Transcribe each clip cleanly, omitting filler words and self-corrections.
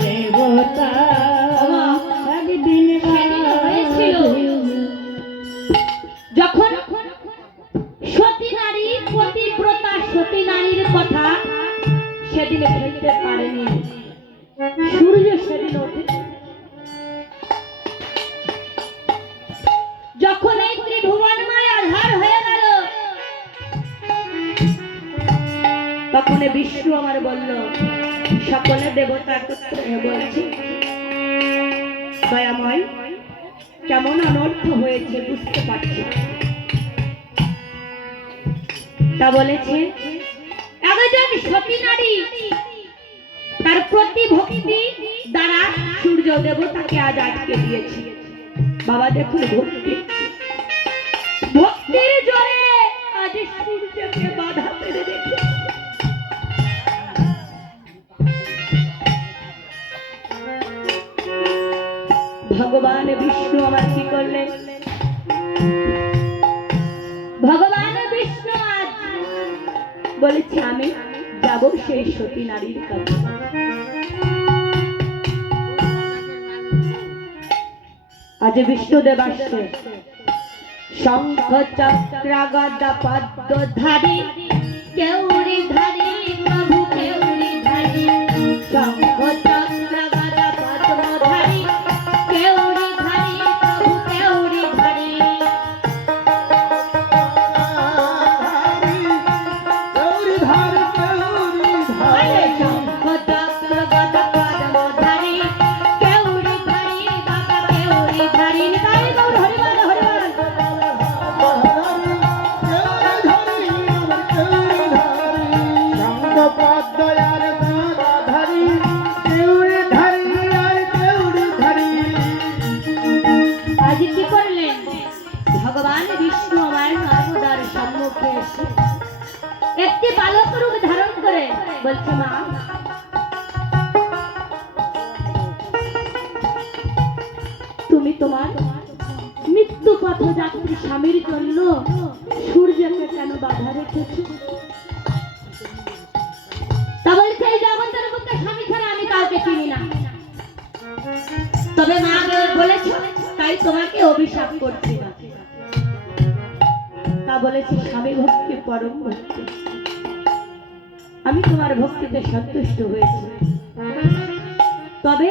দেবতা একদিন হয়েছিল যখন সতী নারী পতিব্রতা সতী নারীর কথা সেদিন ফেলতে পারেনি। সূর্য সেদিন ওঠে যখন এই ত্রিভুবন মায় আধার হয়ে গেল, তখন বিষ্ণু আমার বলল, সকলে দেবতা একত্র হয়ে বলছে, দয়াময় কেমন অনর্থ হয়েছে বুঝতে পারছি। তা বলেছে, একজন সতী নারী তার প্রতি ভক্তি দ্বারা সূর্য দেবতাকে আজ আটকে দিয়েছে। বাবা দেখুন, ভক্তি ভক্তির জোরে আজ সূর্যকে বাধা পেরে রেখেছে। ভগবান বিষ্ণু আমার কি করলেন? ভগবান বিষ্ণু আজ বলেছে, আমি যাব সেই সতী নারীর কাছে। আজ বিষ্ণুদেব আসছে, শঙ্খ চক্র গদা পদ্মধারী কেউরি ধারী প্রভু কেউরি ধারী, শঙ্খ চক্র গদা পদ্মধারী কেউরি ধারী প্রভু কেউরি ধারী। শঙ্খ চক্র গদা পদ্মধারী কেউরি ধারী বাবা কেউরি ধারী। নিতাই গৌর হরিবল হরিবল। আজ কি করলেন? ভগবান বিষ্ণু আমার নর্মদার সম্মুখে এসে একটি বালক রূপ ধারণ করে বলছে, মা তুমি তোমার মৃত্যু পথযাত্রী স্বামীর জন্য সূর্যকে কেন বাধা রেখেছো? তা বলছে, এই জগতের বুকে স্বামী ছাড়া আমি কাউকে চিনি না, তবে মা বলেছে তাই তোমাকে অভিশাপ করছি না। তা বলেছে, স্বামী ভক্তি পরম ভক্তি, আমি তোমার ভক্তিতে সন্তুষ্ট হয়েছি, তবে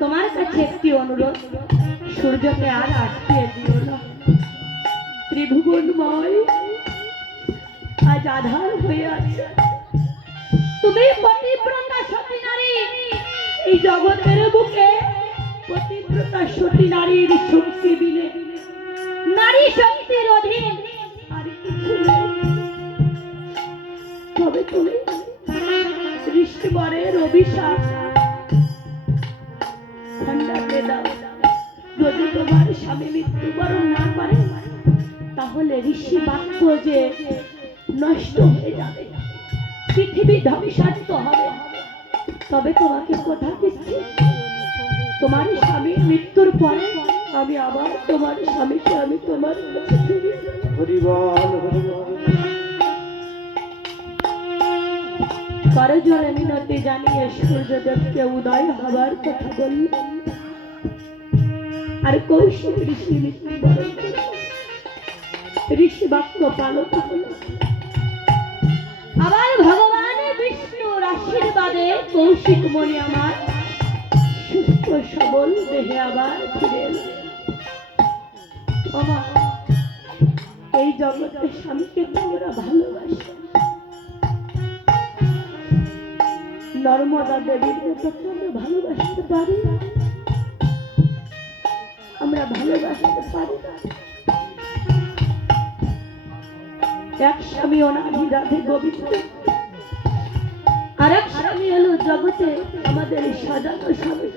তোমার কাছে একটি অনুরোধ, সূর্যকে আর আটকে দিও না। ত্রিভুবনময় আজ আধার হয়ে আছে, তুমি পতিব্রতা সতী নারী, এই জগতের বুকে পতিব্রতা সতী নারীর শক্তি বিনে নারী শক্তির অধীন আর কিছু নেই। তবে তুমি ঋষিবরের অভিশাপ খণ্ডাতে দাও। যদি তোমার স্বামী মৃত্যুবরণ না করে, তাহলে ঋষি বাক্য যে নষ্ট হয়ে যাবে, পৃথিবী ধ্বংসাত্ম হবে। তবে তোমাকে কথা দিচ্ছি, তোমার স্বামীর মৃত্যুর পরে আমি আবার তোমার স্বামীকে আমি তোমার কাছে ফিরিয়ে দেব। করজোড়ে মিনতি জানিয়ে সূর্যদেবকে উদয় হবার কথা বলল, আর কৌশিক ঋষি মৃত্যুবরণ করল। ঋষি বাক্য পালন হল। আবার ভগবান বিষ্ণুর আশীর্বাদে কৌশিক মণি আমার সুস্থ সবল দেহে আবার ফিরে এল। এই জগতের স্বামীকে তোমরা ভালোবাসো, নর্মদা দেবীর মতো আমরা ভালোবাসতে পারি? আমরা ভালোবাসতে পারি না। এক স্বামী অনাদি রাধে গোবিন্দ, আর এক স্বামী হলো জগতে আমাদের সাজানো স্বামী,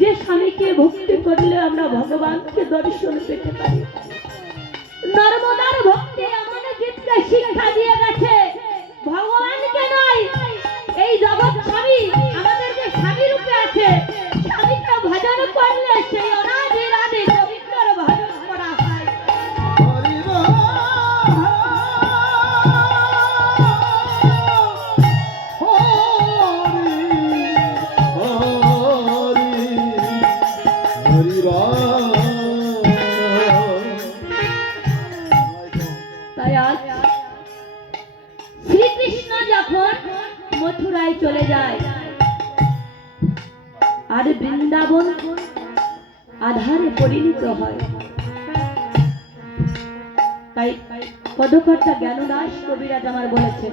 যে স্বামীকে ভক্তি করলে আমরা ভগবানকে দর্শন পেতে পারি। নর্মদার ভক্তি এমন জিতকে শিক্ষা দিয়ে গেছে, ভগবানকে নয়, এই জগৎ স্বামী আমাদের যে স্বামী রূপে আছে, স্বামীকে ভজন করলে সেই অনাদি রাধে গোবিন্দর ভজন করা হয়। হয়ে যায় আর বৃন্দাবন আধারে পরিণত হয়। তাই পদকর্তা জ্ঞানদাস কবিরাজ আমার বলেছেন,